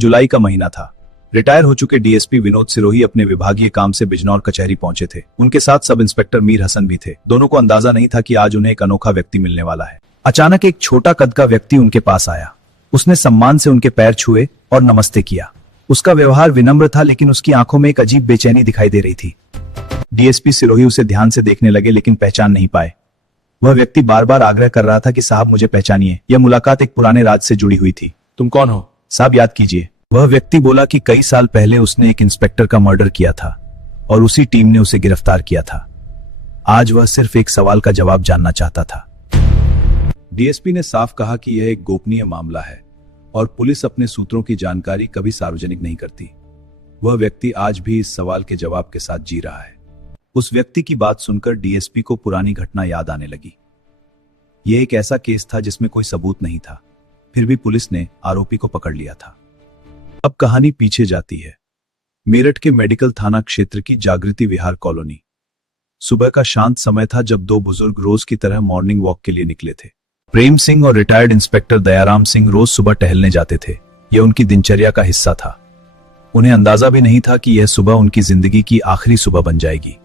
जुलाई का महीना था। रिटायर हो चुके डीएसपी विनोद सिरोही अपने विभागीय काम से बिजनौर कचहरी पहुंचे थे। उनके साथ सब इंस्पेक्टर मीर हसन भी थे। दोनों को अंदाजा नहीं था कि आज उन्हें एक अनोखा व्यक्ति मिलने वाला है। अचानक एक छोटा कद का व्यक्ति उनके पास आया। उसने सम्मान से उनके पैर छुए और नमस्ते किया। उसका व्यवहार विनम्र था, लेकिन उसकी आंखों में एक अजीब बेचैनी दिखाई दे रही थी। डीएसपी सिरोही उसे ध्यान से देखने लगे, लेकिन पहचान नहीं पाए। वह व्यक्ति बार बार आग्रह कर रहा था कि साहब मुझे पहचानिए। यह मुलाकात एक पुराने राज से जुड़ी हुई थी। तुम कौन हो साहब, याद कीजिए। वह व्यक्ति बोला कि कई साल पहले उसने एक इंस्पेक्टर का मर्डर किया था और उसी टीम ने उसे गिरफ्तार किया था। आज वह सिर्फ एक सवाल का जवाब जानना चाहता था। डीएसपी ने साफ कहा कि यह एक गोपनीय मामला है और पुलिस अपने सूत्रों की जानकारी कभी सार्वजनिक नहीं करती। वह व्यक्ति आज भी इस सवाल के जवाब के साथ जी रहा है। उस व्यक्ति की बात सुनकर डीएसपी को पुरानी घटना याद आने लगी। यह एक ऐसा केस था जिसमें कोई सबूत नहीं था, फिर भी पुलिस ने आरोपी को पकड़ लिया था। अब कहानी पीछे जाती है। मेरठ के मेडिकल थाना क्षेत्र की जागृति विहार कॉलोनी। सुबह का शांत समय था जब दो बुजुर्ग रोज की तरह मॉर्निंग वॉक के लिए निकले थे। प्रेम सिंह और रिटायर्ड इंस्पेक्टर दयाराम सिंह रोज सुबह टहलने जाते थे। यह उनकी दिनचर्या का हिस्सा था। उन्हें अंदाजा भी नहीं था कि यह सुबह उनकी जिंदगी की आखिरी सुबह बन जाएगी।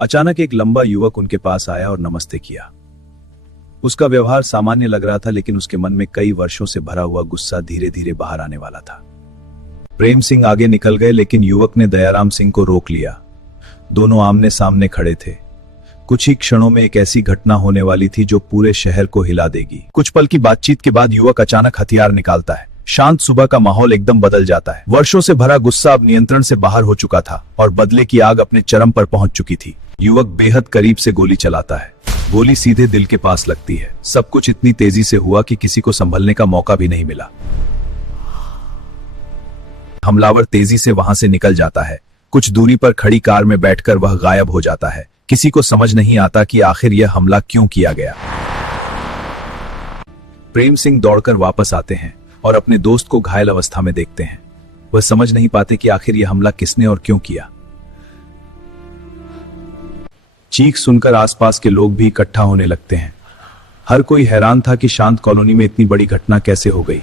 अचानक एक लंबा युवक उनके पास आया और नमस्ते किया। उसका व्यवहार सामान्य लग रहा था, लेकिन उसके मन में कई वर्षों से भरा हुआ गुस्सा धीरे धीरे बाहर आने वाला था। प्रेम सिंह आगे निकल गए, लेकिन युवक ने दयाराम सिंह को रोक लिया। दोनों आमने सामने खड़े थे। कुछ ही क्षणों में एक ऐसी घटना होने वाली थी जो पूरे शहर को हिला देगी। कुछ पल की बातचीत के बाद युवक अचानक हथियार निकालता है। शांत सुबह का माहौल एकदम बदल जाता है। वर्षों से भरा गुस्सा अब नियंत्रण से बाहर हो चुका था और बदले की आग अपने चरम पर पहुंच चुकी थी। युवक बेहद करीब से गोली चलाता है। गोली सीधे दिल के पास लगती है। सब कुछ इतनी तेजी से हुआ कि किसी को संभलने का मौका भी नहीं मिला। हमलावर तेजी से वहां से निकल जाता है। कुछ दूरी पर खड़ी कार में बैठकर वह गायब हो जाता है। किसी को समझ नहीं आता कि आखिर यह हमला क्यों किया गया। प्रेम सिंह दौड़कर वापस आते हैं और अपने दोस्त को घायल अवस्था में देखते हैं। वह समझ नहीं पाते कि आखिर यह हमला किसने और क्यों किया। चीख सुनकर आसपास के लोग भी इकट्ठा होने लगते हैं। हर कोई हैरान था कि शांत कॉलोनी में इतनी बड़ी घटना कैसे हो गई।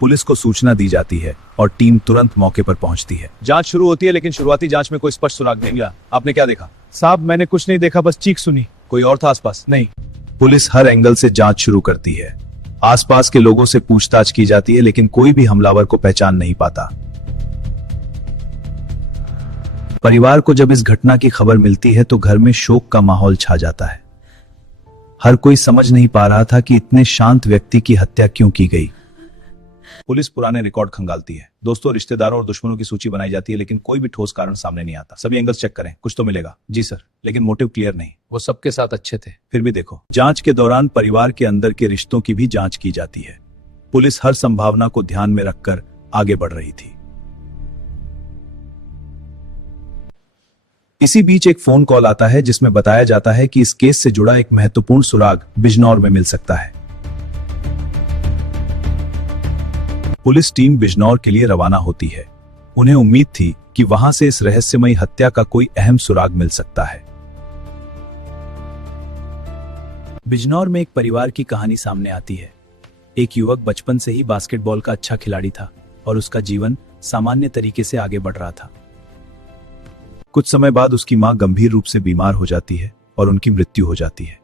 पुलिस को सूचना दी जाती है और टीम तुरंत मौके पर पहुंचती है। जांच शुरू होती है, लेकिन शुरुआती जांच में कोई स्पष्ट सुराग नहीं मिला। आपने क्या देखा? साहब मैंने कुछ नहीं देखा, बस चीख सुनी। कोई और था आसपास? नहीं। पुलिस हर एंगल से जांच शुरू करती है। आसपास के लोगों से पूछताछ की जाती है, लेकिन कोई भी हमलावर को पहचान नहीं पाता। परिवार को जब इस घटना की खबर मिलती है तो घर में शोक का माहौल छा जाता है। हर कोई समझ नहीं पा रहा था कि इतने शांत व्यक्ति की हत्या क्यों की गई। पुलिस पुराने रिकॉर्ड खंगालती है। दोस्तों, रिश्तेदारों और दुश्मनों की सूची बनाई जाती है, लेकिन कोई भी ठोस कारण सामने नहीं आता। सभी एंगल्स चेक करें, कुछ तो मिलेगा। जी सर, लेकिन मोटिव क्लियर नहीं। वो सबके साथ अच्छे थे। फिर भी देखो। जांच के दौरान परिवार के अंदर के रिश्तों की भी जांच की जाती है। पुलिस हर संभावना को ध्यान में रखकर आगे बढ़ रही थी। इसी बीच एक फोन कॉल आता है जिसमें बताया जाता है कि इस केस से जुड़ा एक महत्वपूर्ण सुराग बिजनौर में मिल सकता है। पुलिस टीम बिजनौर के लिए रवाना होती है। उन्हें उम्मीद थी कि वहां से इस रहस्यमयी हत्या का कोई अहम सुराग मिल सकता है। बिजनौर में एक परिवार की कहानी सामने आती है। एक युवक बचपन से ही बास्केटबॉल का अच्छा खिलाड़ी था और उसका जीवन सामान्य तरीके से आगे बढ़ रहा था। कुछ समय बाद उसकी मां गंभीर रूप से बीमार हो जाती है और उनकी मृत्यु हो जाती है।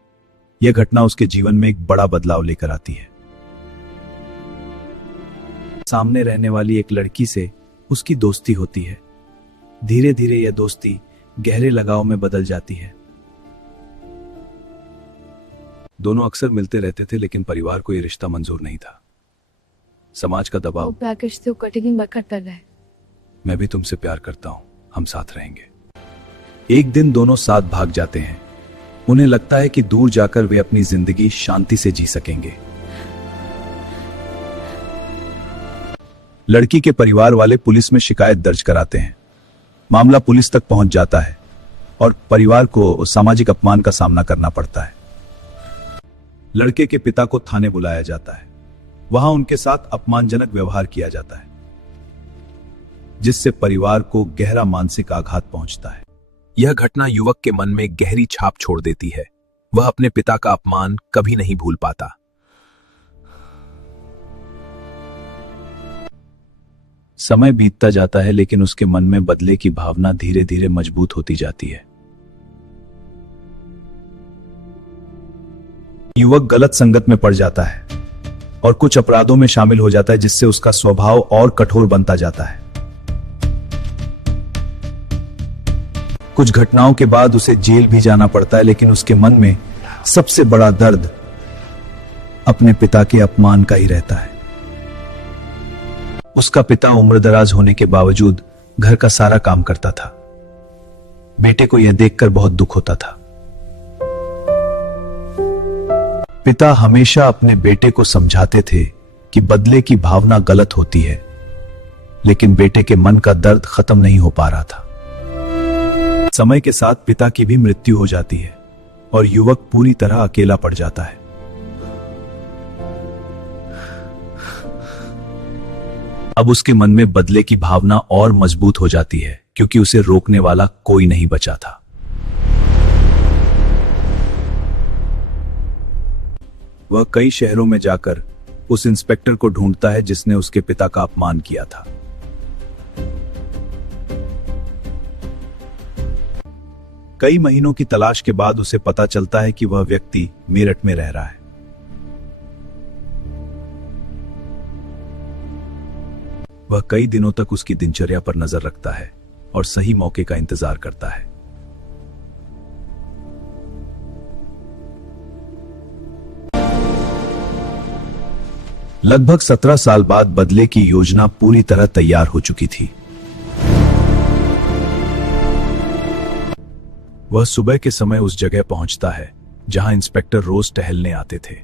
यह घटना उसके जीवन में एक बड़ा बदलाव लेकर आती है। सामने रहने वाली एक लड़की से उसकी दोस्ती होती है। धीरे धीरे यह दोस्ती गहरे लगाव में बदल जाती है। दोनों अक्सर मिलते रहते थे, लेकिन परिवार को यह रिश्ता मंजूर नहीं था। समाज का दबाव। मैं भी तुमसे प्यार करता हूं, हम साथ रहेंगे। एक दिन दोनों साथ भाग जाते हैं। उन्हें लगता है कि दूर जाकर वे अपनी जिंदगी शांति से जी सकेंगे। लड़की के परिवार वाले पुलिस में शिकायत दर्ज कराते हैं। मामला पुलिस तक पहुंच जाता है और परिवार को सामाजिक अपमान का सामना करना पड़ता है। लड़के के पिता को थाने बुलाया जाता है। वहां उनके साथ अपमानजनक व्यवहार किया जाता है, जिससे परिवार को गहरा मानसिक आघात पहुंचता है। यह घटना युवक के मन में गहरी छाप छोड़ देती है। वह अपने पिता का अपमान कभी नहीं भूल पाता। समय बीतता जाता है लेकिन उसके मन में बदले की भावना धीरे धीरे मजबूत होती जाती है। युवक गलत संगत में पड़ जाता है और कुछ अपराधों में शामिल हो जाता है जिससे उसका स्वभाव और कठोर बनता जाता है। कुछ घटनाओं के बाद उसे जेल भी जाना पड़ता है लेकिन उसके मन में सबसे बड़ा दर्द अपने पिता के अपमान का ही रहता है। उसका पिता उम्रदराज होने के बावजूद घर का सारा काम करता था। बेटे को यह देखकर बहुत दुख होता था। पिता हमेशा अपने बेटे को समझाते थे कि बदले की भावना गलत होती है, लेकिन बेटे के मन का दर्द खत्म नहीं हो पा रहा था। समय के साथ पिता की भी मृत्यु हो जाती है और युवक पूरी तरह अकेला पड़ जाता है। अब उसके मन में बदले की भावना और मजबूत हो जाती है क्योंकि उसे रोकने वाला कोई नहीं बचा था। वह कई शहरों में जाकर उस इंस्पेक्टर को ढूंढता है जिसने उसके पिता का अपमान किया था। कई महीनों की तलाश के बाद उसे पता चलता है कि वह व्यक्ति मेरठ में रह रहा है। वह कई दिनों तक उसकी दिनचर्या पर नजर रखता है और सही मौके का इंतजार करता है। लगभग 17 साल बाद बदले की योजना पूरी तरह तैयार हो चुकी थी। वह सुबह के समय उस जगह पहुंचता है जहां इंस्पेक्टर रोज टहलने आते थे।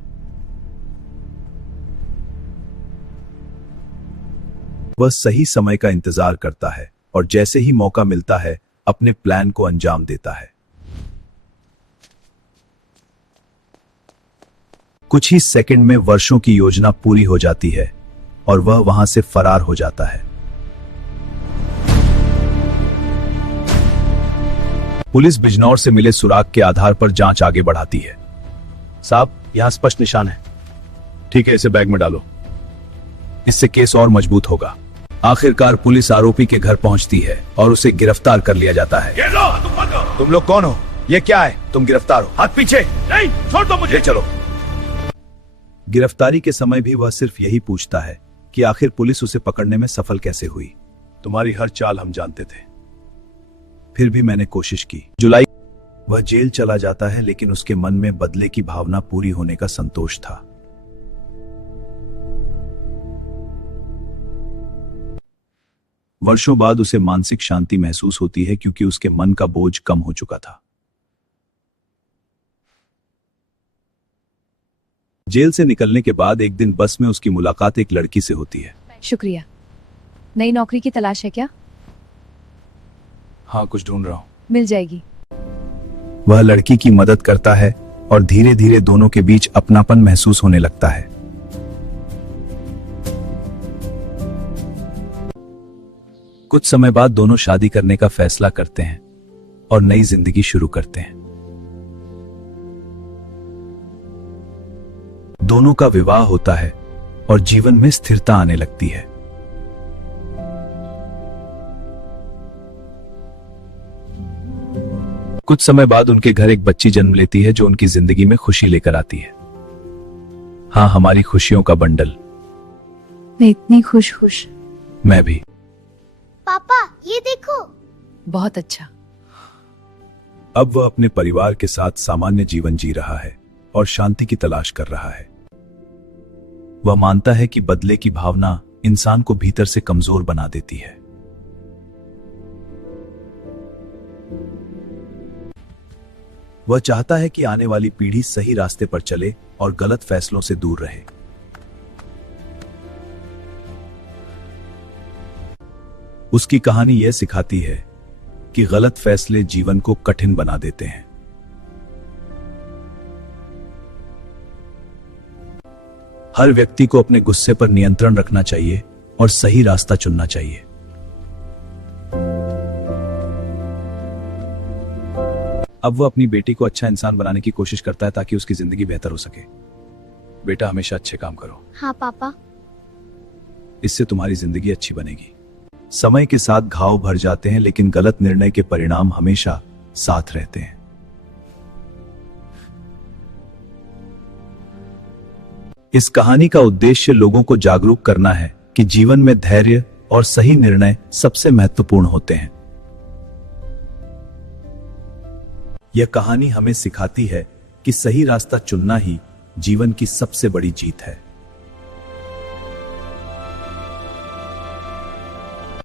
वह सही समय का इंतजार करता है और जैसे ही मौका मिलता है अपने प्लान को अंजाम देता है। कुछ ही सेकंड में वर्षों की योजना पूरी हो जाती है और वह वहां से फरार हो जाता है। पुलिस बिजनौर से मिले सुराग के आधार पर जांच आगे बढ़ाती है। साहब, यहां स्पष्ट निशान है। ठीक है, इसे बैग में डालो। इससे केस और मजबूत होगा। आखिरकार पुलिस आरोपी के घर पहुंचती है और उसे गिरफ्तार कर लिया जाता है। ये लो, तुम लोग कौन हो? ये क्या है? तुम गिरफ्तार हो। हाथ पीछे। नहीं, छोड़ दो मुझे। चलो। गिरफ्तारी के समय भी वह सिर्फ यही पूछता है कि आखिर पुलिस उसे पकड़ने में सफल कैसे हुई। तुम्हारी हर चाल हम जानते थे, फिर भी मैंने कोशिश की। जुलाई वह जेल चला जाता है लेकिन उसके मन में बदले की भावना पूरी होने का संतोष था। वर्षों बाद उसे मानसिक शांति महसूस होती है क्योंकि उसके मन का बोझ कम हो चुका था। जेल से निकलने के बाद एक दिन बस में उसकी मुलाकात एक लड़की से होती है। शुक्रिया। नई नौकरी की तलाश है क्या? हाँ, कुछ ढूंढ रहा हूं। मिल जाएगी। वह लड़की की मदद करता है और धीरे धीरे दोनों के बीच अपनापन महसूस होने लगता है। कुछ समय बाद दोनों शादी करने का फैसला करते हैं और नई जिंदगी शुरू करते हैं। दोनों का विवाह होता है और जीवन में स्थिरता आने लगती है। कुछ समय बाद उनके घर एक बच्ची जन्म लेती है जो उनकी जिंदगी में खुशी लेकर आती है। हाँ, हमारी खुशियों का बंडल। मैं इतनी खुश। मैं भी। पापा, ये देखो। बहुत अच्छा। अब वह अपने परिवार के साथ सामान्य जीवन जी रहा है और शांति की तलाश कर रहा है। वह मानता है कि बदले की भावना इंसान को भीतर से कमजोर बना देती है। वह चाहता है कि आने वाली पीढ़ी सही रास्ते पर चले और गलत फैसलों से दूर रहे। उसकी कहानी यह सिखाती है कि गलत फैसले जीवन को कठिन बना देते हैं। हर व्यक्ति को अपने गुस्से पर नियंत्रण रखना चाहिए और सही रास्ता चुनना चाहिए। अब वह अपनी बेटी को अच्छा इंसान बनाने की कोशिश करता है ताकि उसकी जिंदगी बेहतर हो सके। बेटा, हमेशा अच्छे काम करो। हाँ पापा। इससे तुम्हारी जिंदगी अच्छी बनेगी। समय के साथ घाव भर जाते हैं, लेकिन गलत निर्णय के परिणाम हमेशा साथ रहते हैं। इस कहानी का उद्देश्य लोगों को जागरूक करना है कि जीवन में धैर्य और सही निर्णय सबसे महत्वपूर्ण होते हैं। यह कहानी हमें सिखाती है कि सही रास्ता चुनना ही जीवन की सबसे बड़ी जीत है।